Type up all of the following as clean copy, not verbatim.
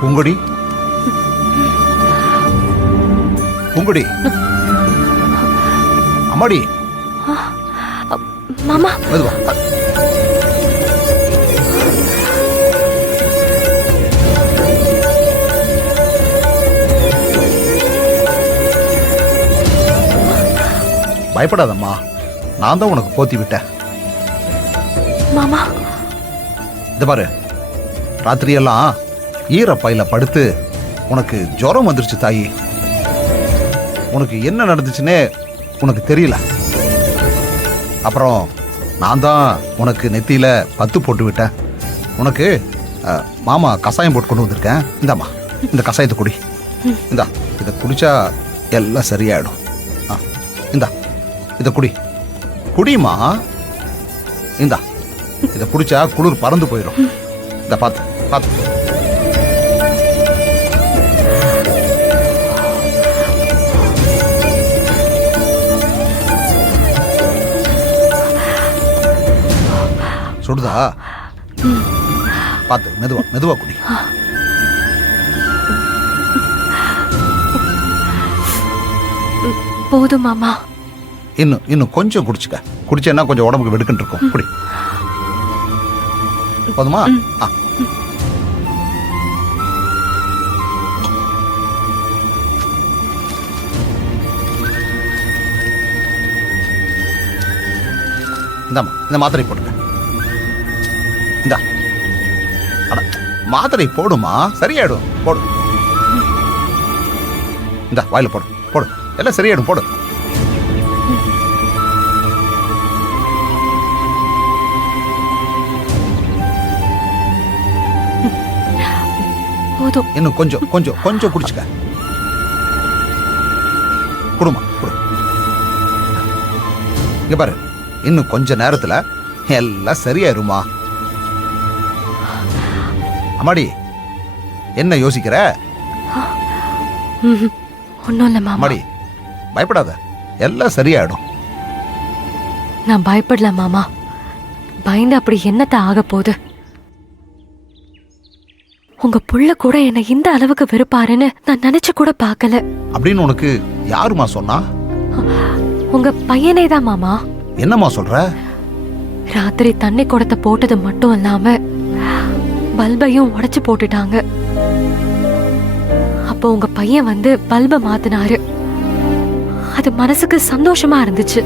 பூங்கொடி, பூங்கொடி, அம்மாடி, மாமா. மெதுவா. பயப்படாதம்மா, நான் தான் உனக்கு போத்தி விட்டேன். மாமா, இது பாரு, ராத்திரியெல்லாம் ஈரப்பையில படுத்து உனக்கு ஜுரம் வந்துருச்சு தாயி. உனக்கு என்ன நடந்துச்சுன்னே உனக்கு தெரியல. அப்புறம் நான் தான் உனக்கு நெத்தியில பத்து போட்டு விட்டேன். உனக்கு மாமா கஷாயம் போட்டு கொண்டு வந்திருக்கேன். இந்தாம்மா, இந்த கஷாயத்தை குடி. இந்தா, இதை குடிச்சா எல்லாம் சரியாயிடும். இந்தா, இதை குடி. குடிமா. இந்தா, இதை குடிச்சா குளிர் பறந்து போயிடும். இதை பார்த்து பார்த்து. சுடுதா? பார்த்து, மெதுவா மெதுவா குடி. போதும் மாமா. இன்னும் கொஞ்சம் குடிச்சுக்க. குடிச்சேன்னா கொஞ்சம் உடம்புக்கு வெடுக்குன்னு இருக்கும். குடி. போதுமா? இந்தாம்மா, இந்த மாத்திரை போடுங்க. இந்தா, மாத்திரை போடுமா, சரியாயிடும். போடு. இந்த வாயில போடு போடு, எல்லாம் சரியாயிடும். போடு. இன்னும் கொஞ்சம் கொஞ்சம் கொஞ்சம் குடிச்சுக்க. குடுமா, குடு. இங்க பாரு, இன்னும் கொஞ்ச நேரத்துல எல்லாம் சரியாயிருமா. அம்மாடி, என்ன யோசிக்கிற? ஒண்ணும் இல்ல மாமா. அம்மாடி, பயப்படாத, எல்லாம் சரியாயிடும். நான் பயப்படல மாமா. பயந்து அப்படி என்னத்த ஆக போகுது? உங்க புள்ள கூட என்ன இந்த அளவுக்கு வெறுப்பாருன்னு நான் நினைச்சு கூட பார்க்கல. அப்படின்னு உனக்கு யாருமா சொன்னா? உங்க பையனே தான் மாமா. என்னம்மா சொல்ற? ராத்திரி தண்ணி குடத்தை போட்டது மட்டும் இல்லாம பல்பையும் உடைச்சு போட்டுட்டாங்க. அப்போ உங்க பையன் வந்து பல்பை மாத்தினாரு. அது மனசுக்கு சந்தோஷமா இருந்துச்சு.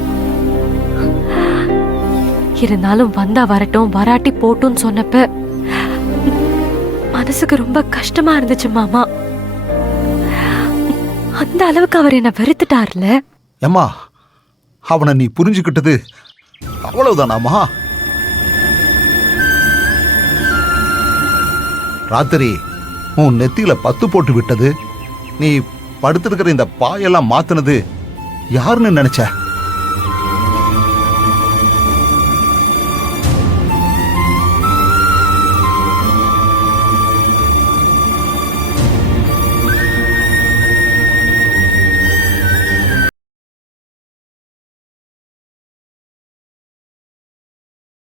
இருந்தாலும் வந்தா வரட்டும், வராட்டி போட்டும் சொன்னப்ப மனசுக்கு ரொம்ப கஷ்டமா இருந்துச்சு மாமா. அந்த அளவுக்கு அவர் என்ன வெறுத்துட்டார்ல. ஏம்மா, அவனை நீ புரிஞ்சுக்கிட்டது அவ்வளவுதானாமா? ராத்திரி உன் நெத்தியில பத்து போட்டு விட்டது, நீ படுத்திருக்கிற இந்த பாயெல்லாம் மாத்தினது யாருன்னு நினைச்ச?